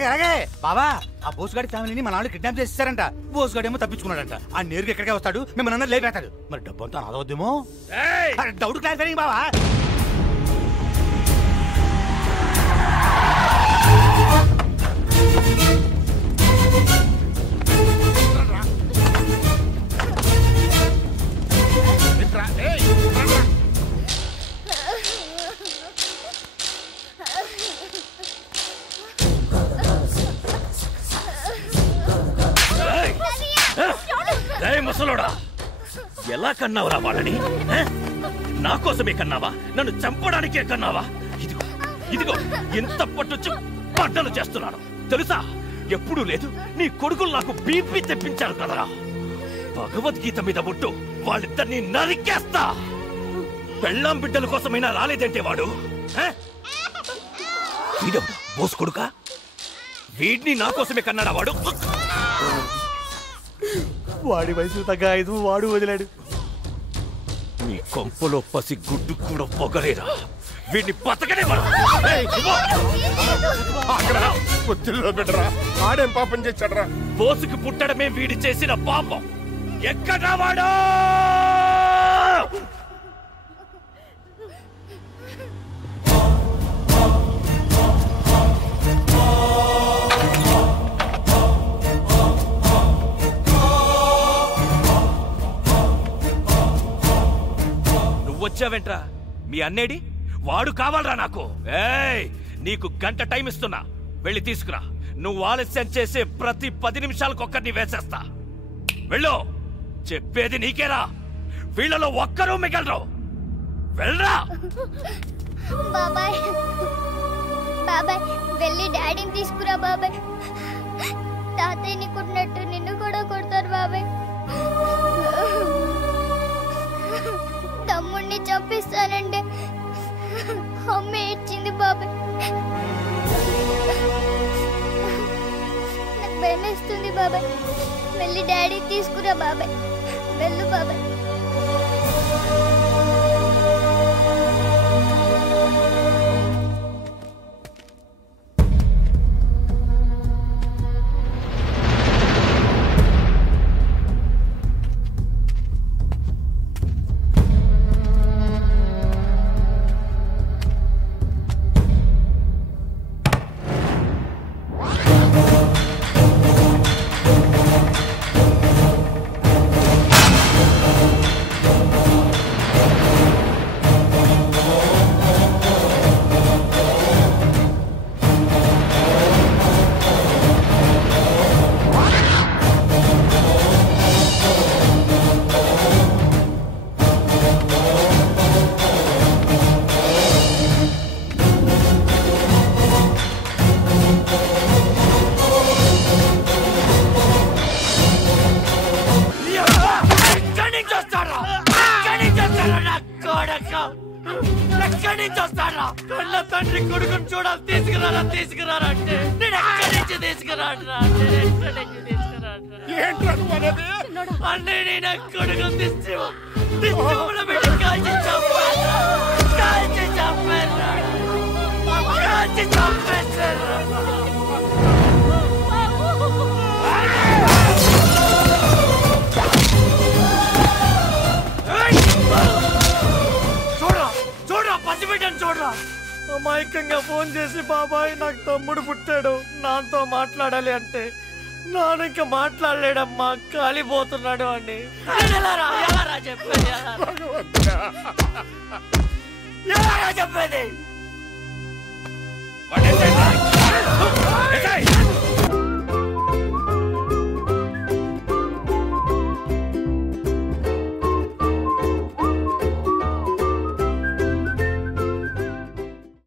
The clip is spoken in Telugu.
అలాగే అలాగే బాబా ఆ బోసుగాడి ఫ్యామిలీని మన వాళ్ళు కిడ్నాప్ చేస్తారంట. బోసుగాడు ఏమో తప్పించుకున్నాడంట. ఆ నేరుగా ఎక్కడికే వస్తాడు, మిమ్మల్ని అందరూ లేపేస్తాడు. మరి డబ్బు అంతా అదవద్దేమో. డౌట్ క్లాస్ బాబా. ముసలోడా, ఎలా కన్నావురా వాళ్ళని? నా కోసమే కన్నావా? నన్ను చంపడానికే కన్నావా? ఇదిగో ఇదిగో ఎంత పట్టొచ్చు పంటలు చేస్తున్నాను తెలుసా? ఎప్పుడూ లేదు. నీ కొడుకులు నాకు బీపీ తెప్పించారు కదరా. భగవద్గీత మీద ముట్టు, వాళ్ళిద్దరిని నరికేస్తా. పెళ్ళాం బిడ్డల కోసమైనా రాలేదంటే వాడు వీడెవడు? బోసు కొడుకా? వీడిని నా కోసమే కన్నాడా వాడు? వాడి వయసు తగ్గ 5 వాడు వదిలాడు. నీ కొంపలో పసి గుడ్డు కూడా పొగలేరా? వీడిని బతకనే పొత్తుల్లో బిడ్డరా, ఆడేం పాపం చేశాడరా? బోసుకు పుట్టడమే వీడి చేసిన పాపం. ఎక్కడా వాడు? వచ్చావేంట్రా? మీ అన్నేడి? వాడు కావాలరా నాకు. నీకు గంట టైం ఇస్తున్నా, వెళ్ళి తీసుకురా. నువ్వు ఆలస్యం చేసే ప్రతి 10 నిమిషాలకు ఒక్కరిని వేసేస్తా. వెళ్ళు. చెప్పేది నీకేరా, వీళ్ళలో ఒక్కరూ మిగలరు. వెళ్ళరా. బాబాయ్ బాబాయ్ వెళ్ళి డాడీని తీసుకురా బాబాయ్. తాతయ్యని కొట్టినట్టు నిన్ను కూడా కొడతారు బాబాయ్. తమ్ముడిని చంపిస్తానంటే అమ్మ ఏడ్చింది బాబాయ్. నాకు భయమేస్తుంది బాబాయ్. వెళ్ళి డాడీ తీసుకురా బాబాయ్. వెళ్ళు బాబాయ్. తండ్రి కొడుకుని చూడాలి, తీసుకురారా తీసుకురారా అంటే నేను ఎక్కడి నుంచి తీసుకురాడరా? అన్నీ నేను కొడుకుని పెట్టి కాల్చి చంపేశారా? కాల్చి చంపేశారా? చూడరా పసిబిడ్డని చూడరా. అమాయకంగా ఫోన్ చేసి బాబాయ్ నాకు తమ్ముడు పుట్టాడు, నాతో మాట్లాడాలి అంటే నాన్న ఇంకా మాట్లాడలేడమ్మా, కాలిపోతున్నాడు అని. చెప్పేది